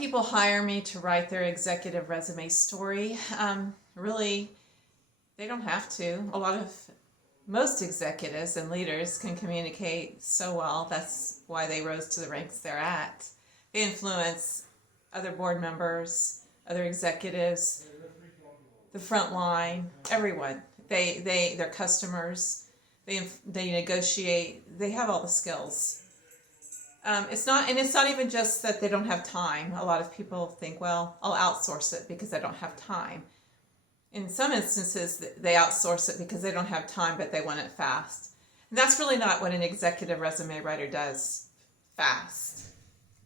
people hire me to write their executive resume story? Really, they don't have to. Most executives and leaders can communicate so well. That's why they rose to the ranks they're at. They influence other board members, other executives, the front line, everyone. Their customers. They negotiate. They have all the skills. It's not even just that they don't have time. A lot of people think, well, I'll outsource it because I don't have time. In some instances, they outsource it because they don't have time, but they want it fast. And that's really not what an executive resume writer does fast.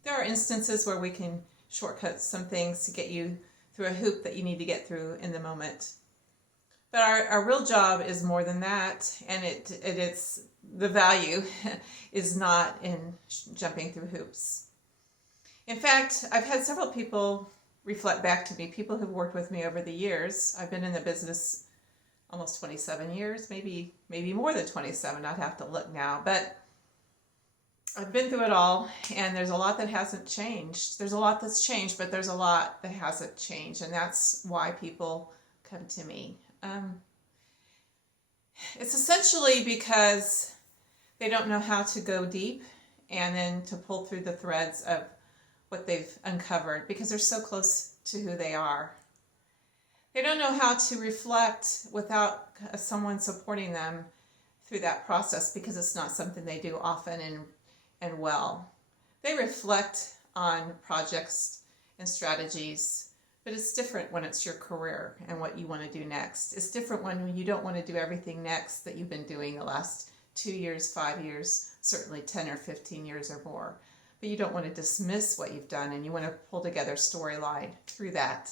There are instances where we can shortcut some things to get you through a hoop that you need to get through in the moment. But our real job is more than that, and it's the value is not in jumping through hoops. In fact, I've had several people reflect back to me, people who've worked with me over the years. I've been in the business almost 27 years, maybe more than 27. I'd have to look now, but I've been through it all, and there's a lot that hasn't changed. There's a lot that's changed, but there's a lot that hasn't changed, and that's why people come to me. It's essentially because they don't know how to go deep and then to pull through the threads of what they've uncovered because they're so close to who they are. They don't know how to reflect without someone supporting them through that process because it's not something they do often and well. They reflect on projects and strategies, but it's different when it's your career and what you want to do next. It's different when you don't want to do everything next that you've been doing the last 2 years, 5 years, certainly 10 or 15 years or more. But you don't want to dismiss what you've done, and you want to pull together a storyline through that.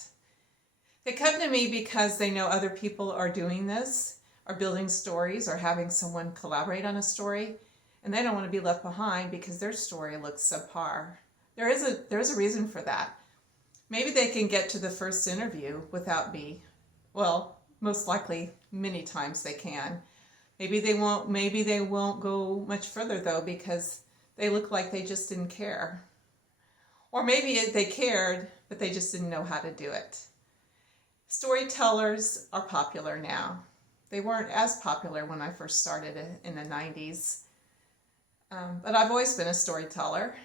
They come to me because they know other people are doing this, are building stories, or having someone collaborate on a story, and they don't want to be left behind because their story looks subpar. There is a reason for that. Maybe they can get to the first interview without me. Well, most likely, many times they can. Maybe they won't go much further though because they look like they just didn't care. Or maybe they cared, but they just didn't know how to do it. Storytellers are popular now. They weren't as popular when I first started in the 90s. But I've always been a storyteller.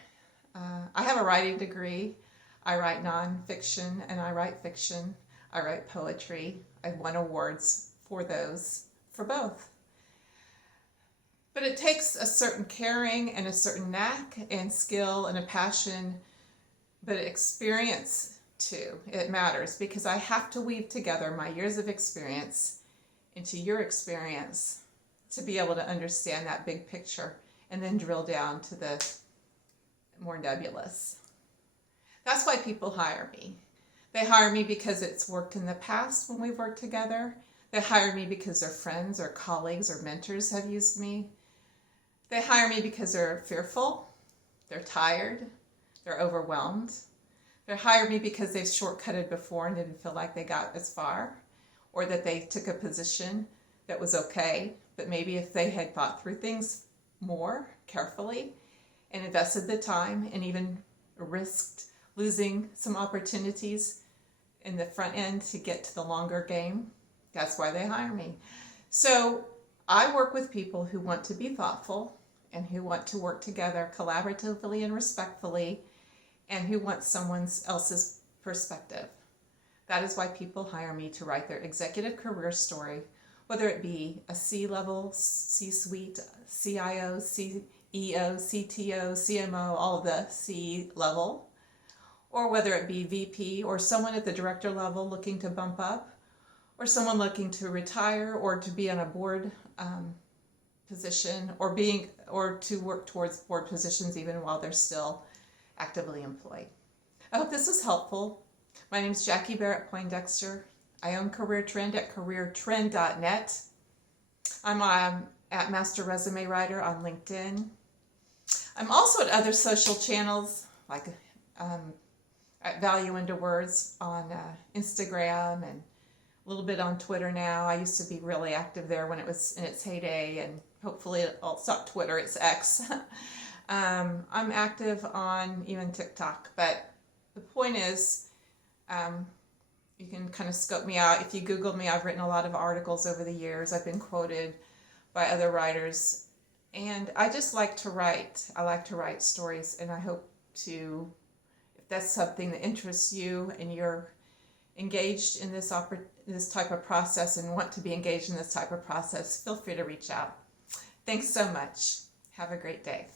I have a writing degree. I write nonfiction and I write fiction. I write poetry. I've won awards for both. But it takes a certain caring and a certain knack and skill and a passion, but experience too. It matters because I have to weave together my years of experience into your experience to be able to understand that big picture and then drill down to the more nebulous. That's why people hire me. They hire me because it's worked in the past when we've worked together. They hire me because their friends or colleagues or mentors have used me. They hire me because they're fearful, they're tired, they're overwhelmed. They hire me because they've shortcutted before and didn't feel like they got as far, or that they took a position that was okay, but maybe if they had thought through things more carefully and invested the time and even risked losing some opportunities in the front end to get to the longer game, that's why they hire me. So I work with people who want to be thoughtful and who want to work together collaboratively and respectfully and who want someone else's perspective. That is why people hire me to write their executive career story, whether it be a C-level, C-suite, CIO, CEO, CTO, CMO, all of the C-level, or whether it be VP or someone at the director level looking to bump up, or someone looking to retire or to be on a board position or to work towards board positions even while they're still actively employed. I hope this is helpful. My name is Jackie Barrett-Poindexter. I own Career Trend at careertrend.net. I'm at Master Resume Writer on LinkedIn. I'm also at other social channels like at Value Into Words on Instagram and a little bit on Twitter now. I used to be really active there when it was in its heyday, and hopefully I'll stop Twitter, it's X. I'm active on even TikTok, but the point is, you can kind of scope me out. If you Google me, I've written a lot of articles over the years. I've been quoted by other writers. And I just like to write. I like to write stories, and I hope to, if that's something that interests you and you're engaged in this type of process and want to be engaged in this type of process, feel free to reach out. Thanks so much. Have a great day.